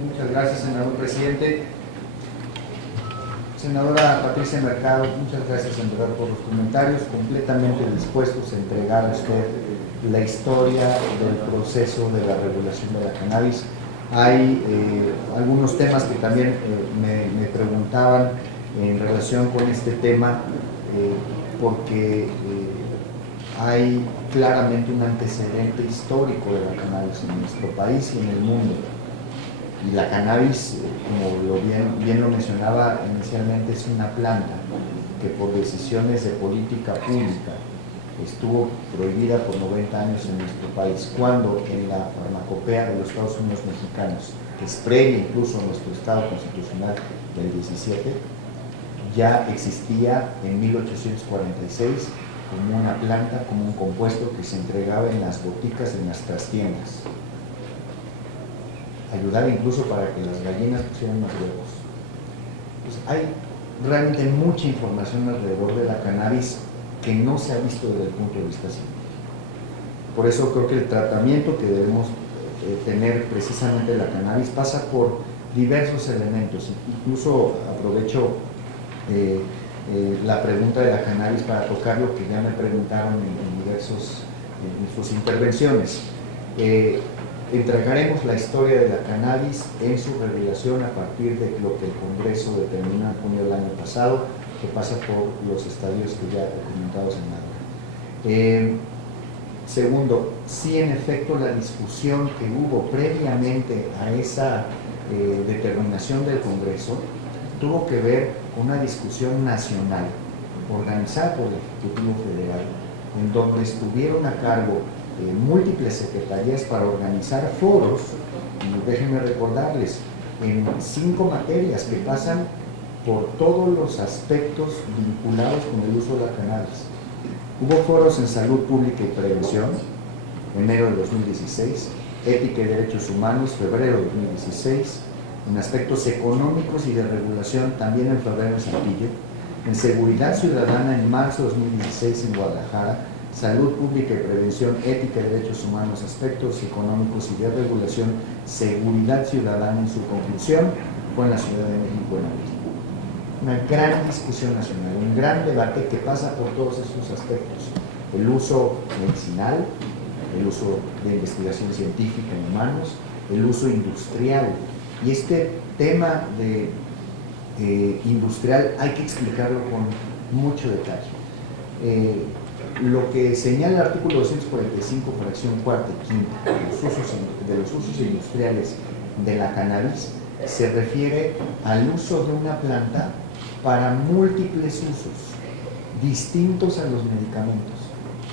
Muchas gracias, senador presidente. Senadora Patricia Mercado, muchas gracias en verdad por los comentarios, completamente dispuestos a entregar a usted la historia del proceso de la regulación de la cannabis. Hay algunos temas que también me preguntaban en relación con este tema, porque hay claramente un antecedente histórico de la cannabis en nuestro país y en el mundo. Y la cannabis, como bien lo mencionaba inicialmente, es una planta que por decisiones de política pública estuvo prohibida por 90 años en nuestro país, cuando en la farmacopea de los Estados Unidos mexicanos, que es previa incluso a nuestro Estado Constitucional del 17, ya existía en 1846 como una planta, como un compuesto que se entregaba en las boticas, en las trastiendas. Ayudar incluso para que las gallinas pusieran más huevos. Pues hay realmente mucha información alrededor de la cannabis que no se ha visto desde el punto de vista científico. Por eso creo que el tratamiento que debemos tener precisamente de la cannabis pasa por diversos elementos. Incluso aprovecho la pregunta de la cannabis para tocar lo que ya me preguntaron en sus intervenciones. Entregaremos la historia de la cannabis en su regulación a partir de lo que el Congreso determinó en junio del año pasado, que pasa por los estadios que ya he comentado, senador. Segundo, sí, en efecto, la discusión que hubo previamente a esa determinación del Congreso tuvo que ver con una discusión nacional organizada por el Ejecutivo Federal, en donde estuvieron a cargo múltiples secretarías para organizar foros, y déjenme recordarles, en 5 materias que pasan por todos los aspectos vinculados con el uso de la cannabis. Hubo foros en salud pública y prevención, enero de 2016, ética y derechos humanos, febrero de 2016, en aspectos económicos y de regulación, también en febrero en Saltillo, en seguridad ciudadana en marzo de 2016 en Guadalajara, salud pública y prevención, ética y derechos humanos, aspectos económicos y de regulación, seguridad ciudadana en su conclusión fue en la Ciudad de México en abril. Una gran discusión nacional, un gran debate que pasa por todos estos aspectos: el uso medicinal, el uso de investigación científica en humanos, el uso industrial. Y este tema de industrial hay que explicarlo con mucho detalle. Lo que señala el artículo 245, fracción cuarta y quinta, de los usos industriales de la cannabis, se refiere al uso de una planta para múltiples usos, distintos a los medicamentos.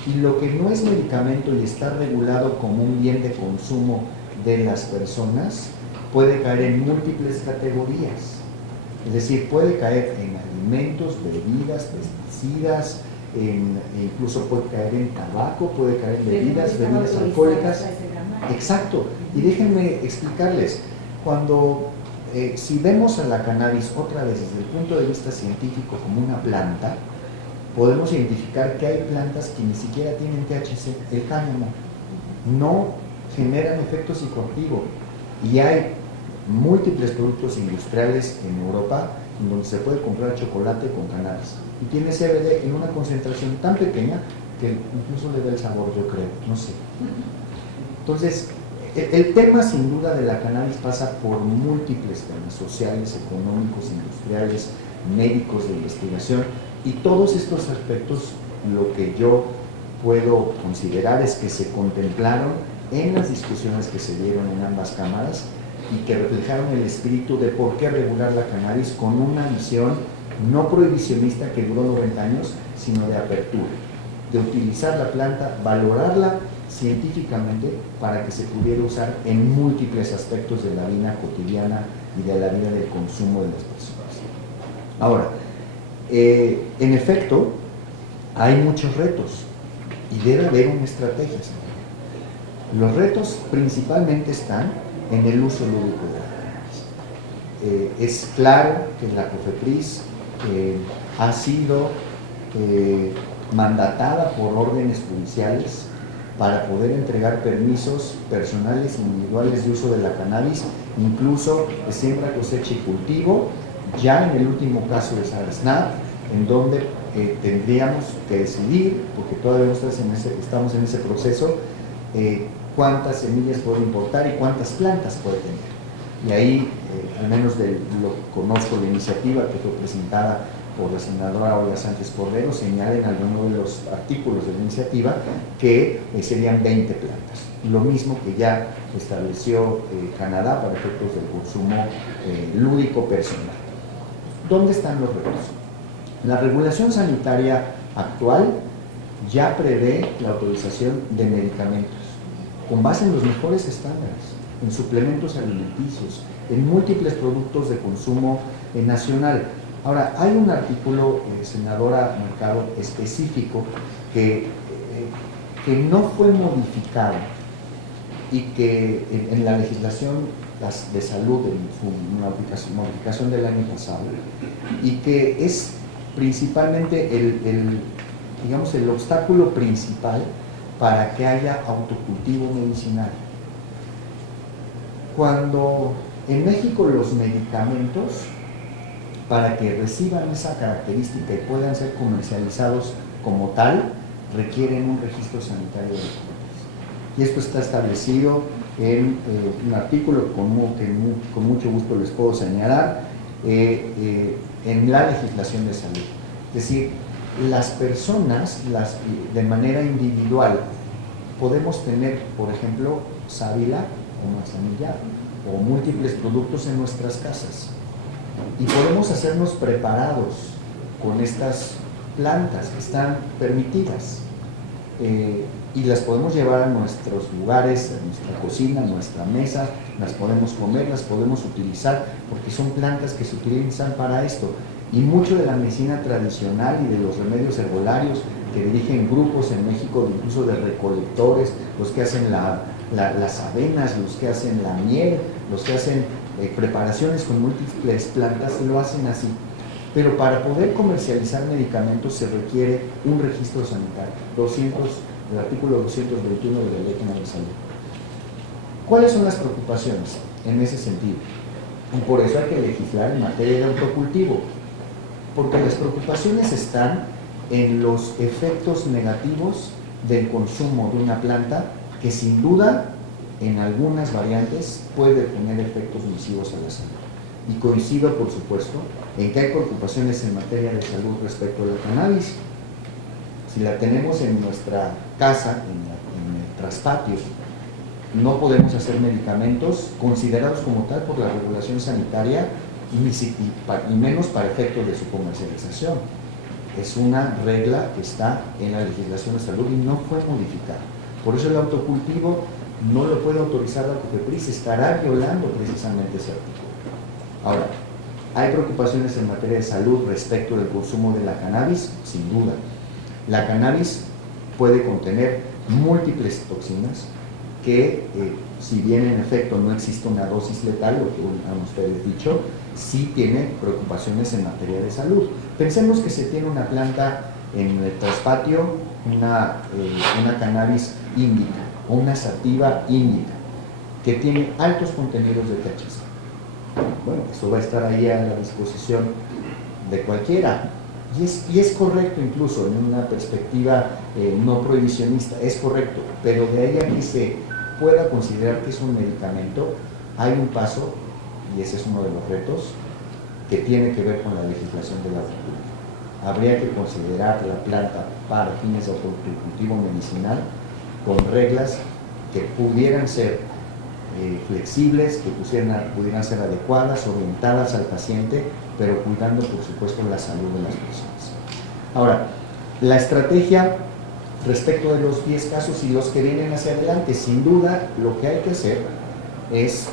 Y lo que no es medicamento y está regulado como un bien de consumo de las personas, puede caer en múltiples categorías. Es decir, puede caer en alimentos, bebidas, pesticidas, incluso puede caer en tabaco, puede caer en bebidas alcohólicas. Exacto. Y déjenme explicarles, si vemos a la cannabis otra vez desde el punto de vista científico como una planta, podemos identificar que hay plantas que ni siquiera tienen THC. El cáñamo no generan efecto psicoactivo, y hay múltiples productos industriales en Europa donde se puede comprar chocolate con cannabis y tiene CBD en una concentración tan pequeña que incluso le da el sabor, yo creo, no sé. Entonces, el tema sin duda de la cannabis pasa por múltiples temas sociales, económicos, industriales, médicos, de investigación, y todos estos aspectos, lo que yo puedo considerar es que se contemplaron en las discusiones que se dieron en ambas cámaras y que reflejaron el espíritu de por qué regular la cannabis con una visión no prohibicionista que duró 90 años, sino de apertura, de utilizar la planta, valorarla científicamente para que se pudiera usar en múltiples aspectos de la vida cotidiana y de la vida del consumo de las personas. Ahora, en efecto, hay muchos retos y debe haber una estrategia. Los retos principalmente están en el uso lúdico de la cannabis. Es claro que la COFEPRIS ha sido mandatada por órdenes judiciales para poder entregar permisos personales e individuales de uso de la cannabis incluso de siembra, cosecha y cultivo, ya en el último caso de SARSNAP, en donde tendríamos que decidir, porque todavía estamos en ese proceso, cuántas semillas puede importar y cuántas plantas puede tener. Y ahí, al menos de lo que conozco, la iniciativa que fue presentada por la senadora Olga Sánchez Cordero, señala en alguno de los artículos de la iniciativa que serían 20 plantas. Lo mismo que ya estableció Canadá para efectos del consumo lúdico personal. ¿Dónde están los retos? La regulación sanitaria actual ya prevé la autorización de medicamentos con base en los mejores estándares, en suplementos alimenticios, en múltiples productos de consumo nacional. Ahora, hay un artículo, senadora Mercado, específico que no fue modificado y que en la legislación de salud, en su modificación del año pasado, y que es principalmente digamos, el obstáculo principal para que haya autocultivo medicinal. Cuando en México los medicamentos, para que reciban esa característica y puedan ser comercializados como tal, requieren un registro sanitario de productos. Y esto está establecido en un artículo que con mucho gusto les puedo señalar, en la legislación de salud. Es decir, las personas, de manera individual, podemos tener, por ejemplo, sábila o manzanilla o múltiples productos en nuestras casas y podemos hacernos preparados con estas plantas que están permitidas y las podemos llevar a nuestros lugares, a nuestra cocina, a nuestra mesa, las podemos comer, las podemos utilizar porque son plantas que se utilizan para esto. Y mucho de la medicina tradicional y de los remedios herbolarios que dirigen grupos en México, incluso de recolectores, los que hacen las avenas, los que hacen la miel, los que hacen preparaciones con múltiples plantas, lo hacen así. Pero para poder comercializar medicamentos se requiere un registro sanitario, el artículo 221 de la Ley General de Salud. ¿Cuáles son las preocupaciones en ese sentido? Y por eso hay que legislar en materia de autocultivo, porque las preocupaciones están en los efectos negativos del consumo de una planta que sin duda en algunas variantes puede tener efectos nocivos a la salud. Y coincido, por supuesto, en que hay preocupaciones en materia de salud respecto a la cannabis. Si la tenemos en nuestra casa, en el traspatio, no podemos hacer medicamentos considerados como tal por la regulación sanitaria y menos para efectos de su comercialización. Es una regla que está en la legislación de salud y no fue modificada. Por eso el autocultivo no lo puede autorizar la COFEPRIS, estará violando precisamente ese artículo. Ahora, ¿hay preocupaciones en materia de salud respecto del consumo de la cannabis? Sin duda. La cannabis puede contener múltiples toxinas que, si bien en efecto no existe una dosis letal, lo que han ustedes dicho, sí tiene preocupaciones en materia de salud. Pensemos que se tiene una planta en el traspatio, una cannabis índica o una sativa índica que tiene altos contenidos de THC. Bueno, eso va a estar ahí a la disposición de cualquiera. Y es correcto, incluso en una perspectiva no prohibicionista, es correcto, pero de ahí a que se pueda considerar que es un medicamento, hay un paso, y ese es uno de los retos, que tiene que ver con la legislación de la agricultura. Habría que considerar la planta para fines de autocultivo medicinal con reglas que pudieran ser flexibles, que pudieran ser adecuadas, orientadas al paciente, pero cuidando, por supuesto, la salud de las personas. Ahora, la estrategia respecto de los 10 casos y los que vienen hacia adelante, sin duda, lo que hay que hacer es,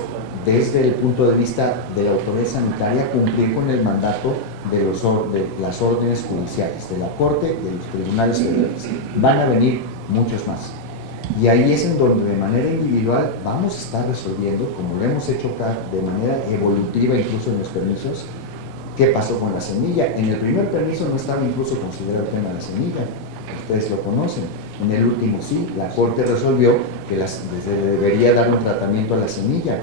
desde el punto de vista de la autoridad sanitaria, cumplir con el mandato de las órdenes judiciales, de la Corte y de los tribunales federales. Van a venir muchos más. Y ahí es en donde de manera individual vamos a estar resolviendo, como lo hemos hecho acá, de manera evolutiva, incluso en los permisos, qué pasó con la semilla. En el primer permiso no estaba incluso considerado el tema de la semilla, ustedes lo conocen. En el último sí, la Corte resolvió que se debería dar un tratamiento a la semilla.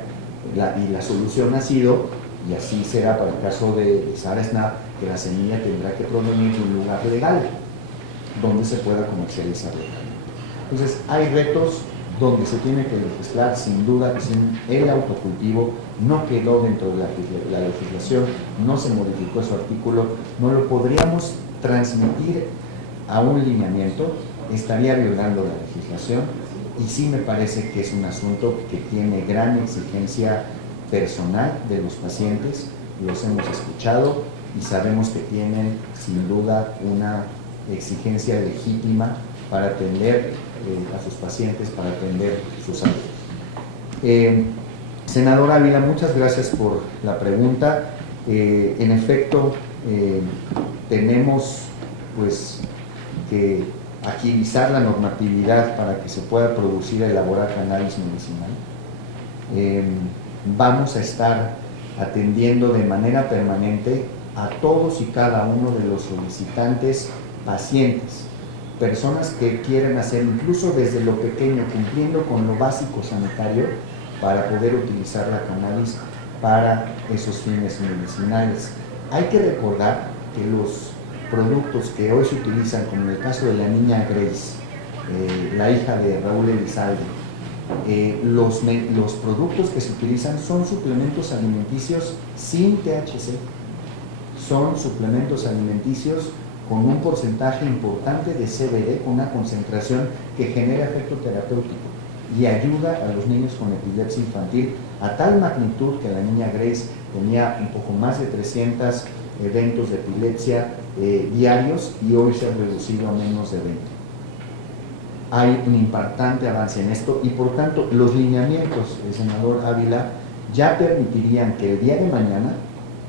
y la solución ha sido, y así será para el caso de Sara Snap, que la semilla tendrá que provenir de un lugar legal donde se pueda comercializar legalmente. Entonces, hay retos donde se tiene que legislar, sin duda. El autocultivo no quedó dentro de la legislación, no se modificó su artículo, no lo podríamos transmitir a un lineamiento, estaría violando la legislación, y sí me parece que es un asunto que tiene gran exigencia personal de los pacientes. Los hemos escuchado y sabemos que tienen sin duda una exigencia legítima para atender a sus pacientes, para atender su salud. Senador Ávila, muchas gracias por la pregunta. En efecto, tenemos pues que agilizar la normatividad para que se pueda producir y elaborar cannabis medicinal. Vamos a estar atendiendo de manera permanente a todos y cada uno de los solicitantes, pacientes, personas que quieren hacer incluso desde lo pequeño, cumpliendo con lo básico sanitario para poder utilizar la cannabis para esos fines medicinales. Hay que recordar que los productos que hoy se utilizan, como en el caso de la niña Grace, la hija de Raúl Elizalde, los productos que se utilizan son suplementos alimenticios sin THC, son suplementos alimenticios con un porcentaje importante de CBD, con una concentración que genera efecto terapéutico y ayuda a los niños con epilepsia infantil a tal magnitud que la niña Grace tenía un poco más de 300 eventos de epilepsia diarios, y hoy se ha reducido a menos de 20. Hay un impactante avance en esto, y por tanto los lineamientos del senador Ávila ya permitirían que el día de mañana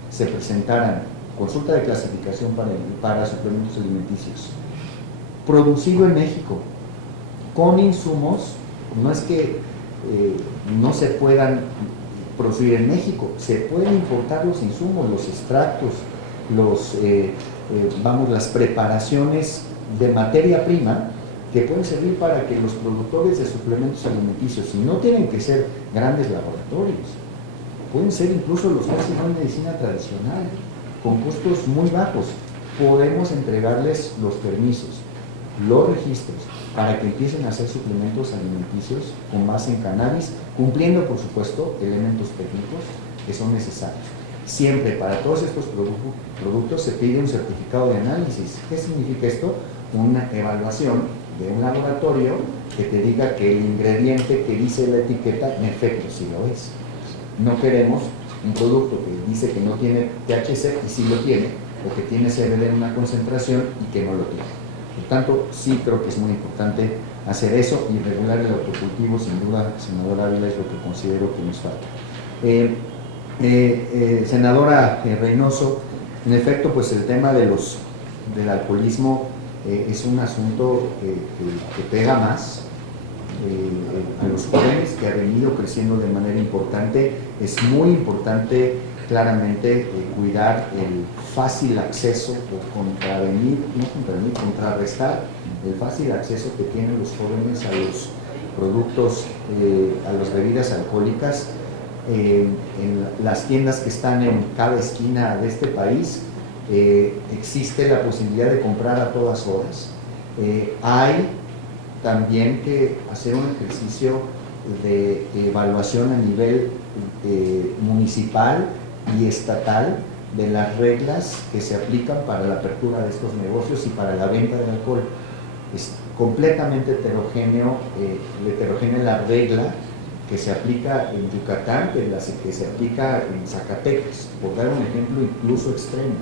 se presentaran consulta de clasificación para suplementos alimenticios producido en México con insumos. No es que no se puedan producir en México, se pueden importar los insumos, los extractos, las preparaciones de materia prima que pueden servir para que los productores de suplementos alimenticios, y no tienen que ser grandes laboratorios, pueden ser incluso los que hacen medicina tradicional, con costos muy bajos, podemos entregarles los permisos, los registros, para que empiecen a hacer suplementos alimenticios con base en cannabis, cumpliendo por supuesto elementos técnicos que son necesarios. Siempre para todos estos productos se pide un certificado de análisis. ¿Qué significa esto? Una evaluación de un laboratorio que te diga que el ingrediente que dice la etiqueta en efecto sí lo es. No queremos un producto que dice que no tiene THC y sí lo tiene, o que tiene CBD en una concentración y que no lo tiene. Por tanto, sí creo que es muy importante hacer eso, y regular el autocultivo, sin duda, senador Ávila, es lo que considero que nos falta. Senadora Reynoso, en efecto, pues el tema del alcoholismo es un asunto que pega más a los jóvenes, que ha venido creciendo de manera importante. Es muy importante claramente cuidar el fácil acceso, o contrarrestar el fácil acceso que tienen los jóvenes a los productos, a las bebidas alcohólicas. En las tiendas que están en cada esquina de este país existe la posibilidad de comprar a todas horas. Hay también que hacer un ejercicio de evaluación a nivel municipal y estatal de las reglas que se aplican para la apertura de estos negocios y para la venta del alcohol. Es completamente heterogénea la regla que se aplica en Yucatán que se aplica en Zacatecas, por dar un ejemplo incluso extremo.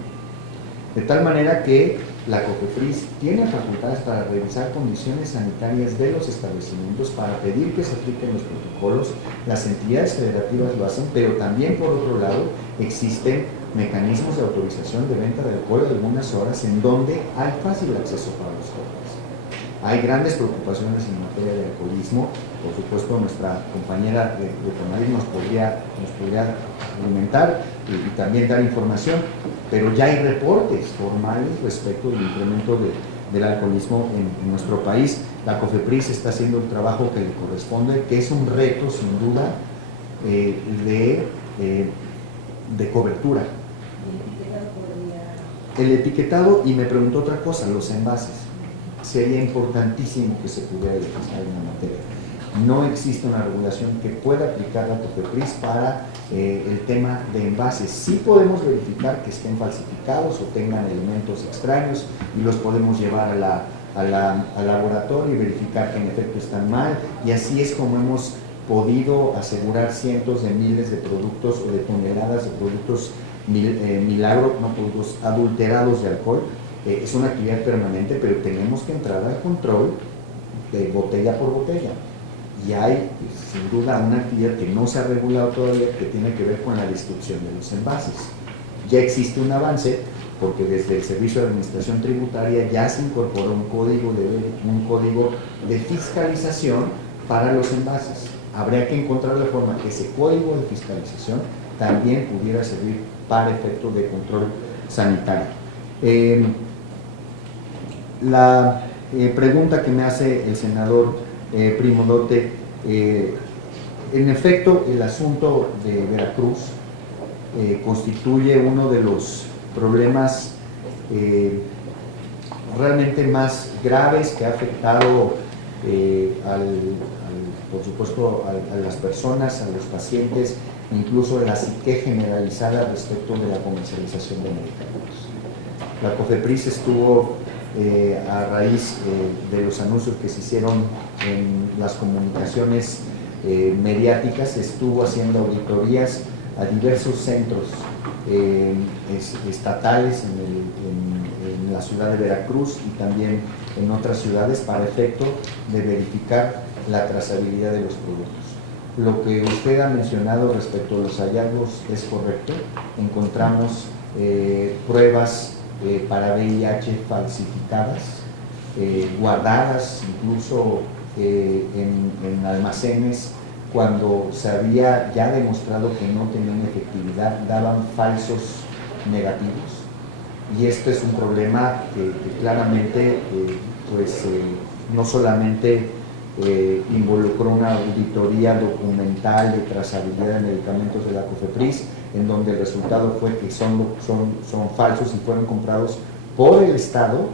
De tal manera que la COFEPRIS tiene facultades para revisar condiciones sanitarias de los establecimientos, para pedir que se apliquen los protocolos. Las entidades federativas lo hacen, pero también, por otro lado, existen mecanismos de autorización de venta de alcohol a algunas horas en donde hay fácil acceso para los jóvenes. Hay grandes preocupaciones en materia de alcoholismo. Por supuesto, nuestra compañera de Conalip nos podría alimentar y también dar información, pero ya hay reportes formales respecto del incremento del alcoholismo en nuestro país. La COFEPRIS está haciendo el trabajo que le corresponde, que es un reto sin duda de cobertura. El etiquetado, y me preguntó otra cosa, los envases. Sería importantísimo que se pudiera legislar en la materia. No existe una regulación que pueda aplicar la COFEPRIS para el tema de envases. Sí podemos verificar que estén falsificados o tengan elementos extraños y los podemos llevar al laboratorio y verificar que en efecto están mal, y así es como hemos podido asegurar cientos de miles de productos o de toneladas de productos milagro, no productos adulterados de alcohol. Es una actividad permanente, pero tenemos que entrar al control de botella por botella. Y hay, sin duda, una actividad que no se ha regulado todavía, que tiene que ver con la destrucción de los envases. Ya existe un avance, porque desde el Servicio de Administración Tributaria ya se incorporó un código de fiscalización para los envases. Habría que encontrar la forma que ese código de fiscalización también pudiera servir para efecto de control sanitario. La pregunta que me hace el senador Primo Dote, en efecto, el asunto de Veracruz constituye uno de los problemas realmente más graves que ha afectado por supuesto a las personas, a los pacientes, incluso a la psique generalizada respecto de la comercialización de medicamentos. La COFEPRIS estuvo a raíz de los anuncios que se hicieron en las comunicaciones mediáticas, estuvo haciendo auditorías a diversos centros estatales en la ciudad de Veracruz y también en otras ciudades para efecto de verificar la trazabilidad de los productos. Lo que usted ha mencionado respecto a los hallazgos es correcto. Encontramos pruebas para VIH falsificadas, guardadas incluso en almacenes, cuando se había ya demostrado que no tenían efectividad, daban falsos negativos. Y esto es un problema que claramente no solamente involucró una auditoría documental de trazabilidad de medicamentos de la COFEPRIS, en donde el resultado fue que son falsos y fueron comprados por el Estado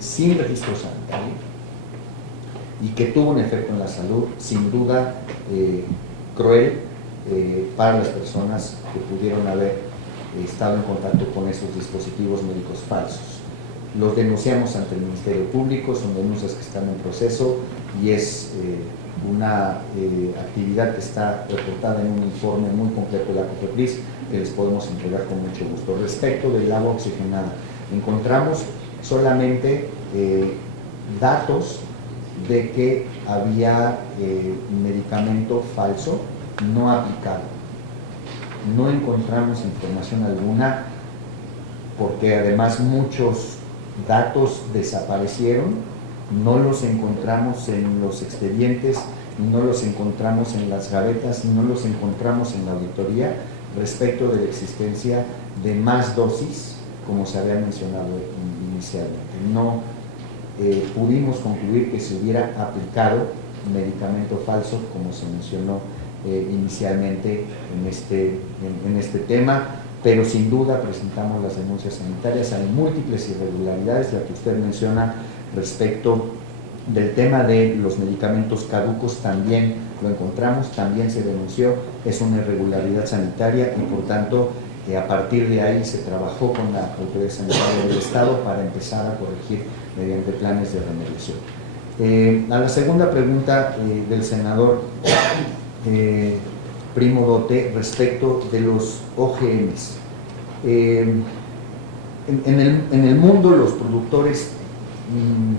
sin registro sanitario, y que tuvo un efecto en la salud, sin duda cruel para las personas que pudieron haber estado en contacto con esos dispositivos médicos falsos. Los denunciamos ante el Ministerio Público, son denuncias que están en proceso y es una actividad que está reportada en un informe muy completo de la COFEPRIS que les podemos entregar con mucho gusto. Respecto del agua oxigenada, encontramos solamente datos de que había medicamento falso no aplicado. No encontramos información alguna, porque además muchos datos desaparecieron, no los encontramos en los expedientes, no los encontramos en las gavetas, no los encontramos en la auditoría respecto de la existencia de más dosis, como se había mencionado inicialmente. No pudimos concluir que se hubiera aplicado medicamento falso, como se mencionó inicialmente en este tema, pero sin duda presentamos las denuncias sanitarias. Hay múltiples irregularidades, la que usted menciona respecto del tema de los medicamentos caducos también lo encontramos, también se denunció, es una irregularidad sanitaria y por tanto a partir de ahí se trabajó con la Autoridad Sanitaria del Estado para empezar a corregir mediante planes de remediación. A la segunda pregunta del senador Primo Dote respecto de los OGMs. En el mundo los productores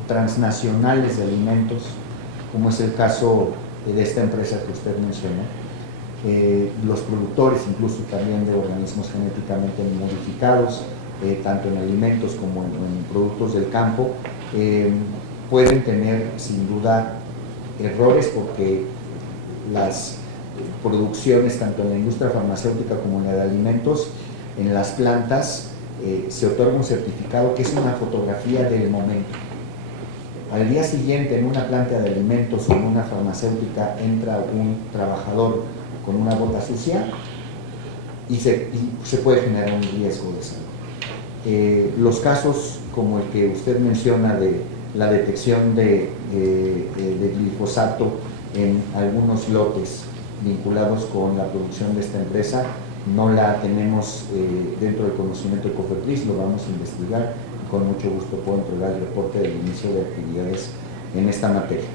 transnacionales de alimentos, como es el caso de esta empresa que usted mencionó, los productores incluso también de organismos genéticamente modificados, tanto en alimentos como en productos del campo, pueden tener sin duda errores, porque las producciones tanto en la industria farmacéutica como en la de alimentos, en las plantas se otorga un certificado que es una fotografía del momento. Al día siguiente en una planta de alimentos o en una farmacéutica entra un trabajador con una gota sucia y se puede generar un riesgo de salud. Los casos como el que usted menciona de la detección de glifosato en algunos lotes vinculados con la producción de esta empresa, no la tenemos dentro del conocimiento de COFEPRIS, lo vamos a investigar y con mucho gusto puedo entregar el reporte del inicio de actividades en esta materia.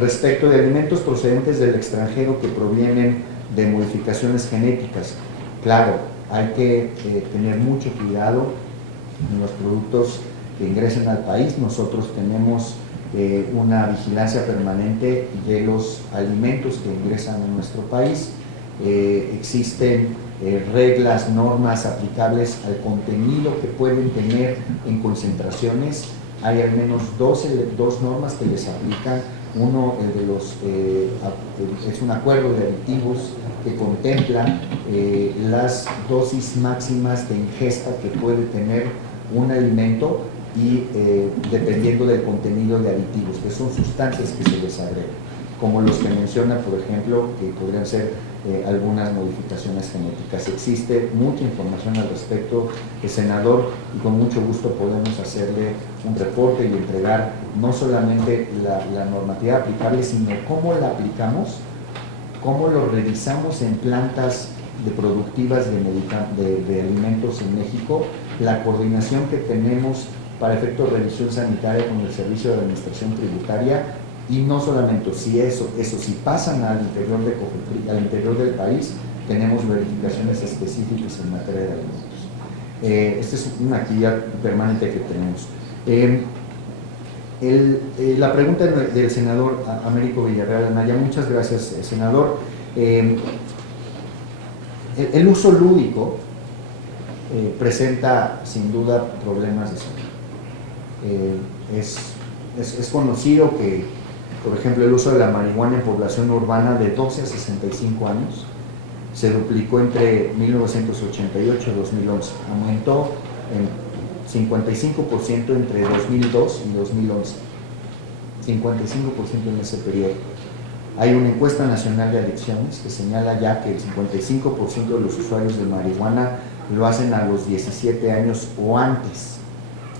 Respecto de alimentos procedentes del extranjero que provienen de modificaciones genéticas, claro, hay que tener mucho cuidado en los productos que ingresen al país. Nosotros tenemos una vigilancia permanente de los alimentos que ingresan a nuestro país. Existen reglas, normas aplicables al contenido que pueden tener en concentraciones. Hay al menos dos normas que les aplican. Uno, el de los, es un acuerdo de aditivos que contempla las dosis máximas de ingesta que puede tener un alimento y dependiendo del contenido de aditivos, que son sustancias que se les agregan, como los que menciona, por ejemplo, que podrían ser algunas modificaciones genéticas. Existe mucha información al respecto, senador, y con mucho gusto podemos hacerle un reporte y entregar no solamente la normativa aplicable, sino cómo la aplicamos, cómo lo revisamos en plantas productivas de alimentos en México, la coordinación que tenemos para efectos de revisión sanitaria con el Servicio de Administración Tributaria, y no solamente si pasan al interior del país, tenemos verificaciones específicas en materia de alimentos. Esta es una actividad permanente que tenemos. La pregunta del senador Américo Villarreal Anaya, muchas gracias, senador. El uso lúdico presenta sin duda problemas de salud. Es conocido que, por ejemplo, el uso de la marihuana en población urbana de 12 a 65 años se duplicó entre 1988 y 2011. Aumentó en 55% entre 2002 y 2011. 55% en ese periodo. Hay una encuesta nacional de adicciones que señala ya que el 55% de los usuarios de marihuana lo hacen a los 17 años o antes,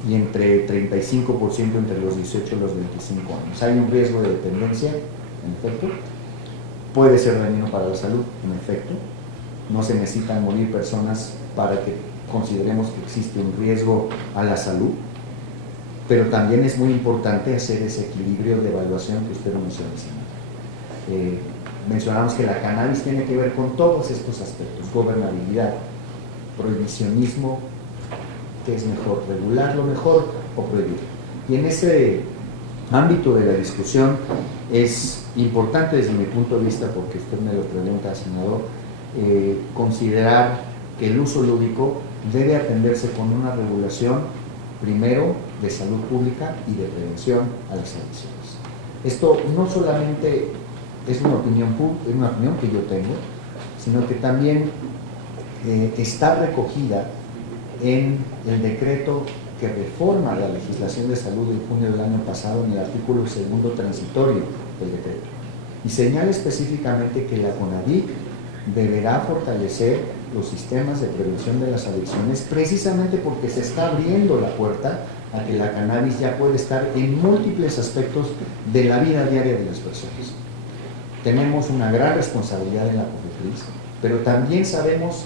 y entre 35% entre los 18 y los 25 años. Hay un riesgo de dependencia, en efecto. Puede ser dañino para la salud, en efecto. No se necesitan morir personas para que consideremos que existe un riesgo a la salud, pero también es muy importante hacer ese equilibrio de evaluación que usted lo menciona, señor. Mencionamos que la cannabis tiene que ver con todos estos aspectos: gobernabilidad, prohibicionismo, ¿qué es mejor, regularlo mejor o prohibirlo? Y en ese ámbito de la discusión es importante desde mi punto de vista, porque usted me lo pregunta, senador, considerar que el uso lúdico debe atenderse con una regulación, primero, de salud pública y de prevención a las adicciones. Esto no solamente es una opinión que yo tengo, sino que también está recogida en el decreto que reforma la legislación de salud en junio del año pasado, en el artículo segundo transitorio del decreto, y señala específicamente que la CONADIC deberá fortalecer los sistemas de prevención de las adicciones, precisamente porque se está abriendo la puerta a que la cannabis ya puede estar en múltiples aspectos de la vida diaria de las personas. Tenemos una gran responsabilidad en la COFEPRIS, pero también sabemos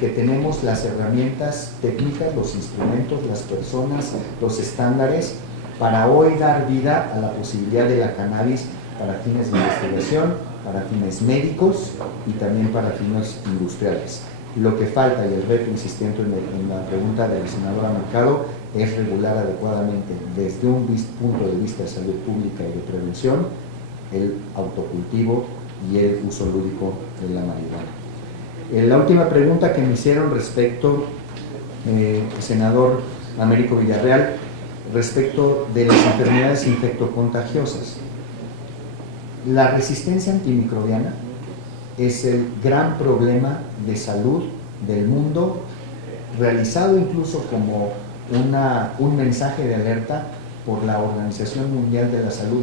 que tenemos las herramientas técnicas, los instrumentos, las personas, los estándares para hoy dar vida a la posibilidad de la cannabis para fines de investigación, para fines médicos y también para fines industriales. Lo que falta, y el reto, insistiendo en la pregunta de la senadora Mercado, es regular adecuadamente desde un punto de vista de salud pública y de prevención el autocultivo y el uso lúdico de la marihuana. La última pregunta que me hicieron respecto, senador Américo Villarreal, respecto de las enfermedades infectocontagiosas. La resistencia antimicrobiana es el gran problema de salud del mundo, realizado incluso como un mensaje de alerta por la Organización Mundial de la Salud.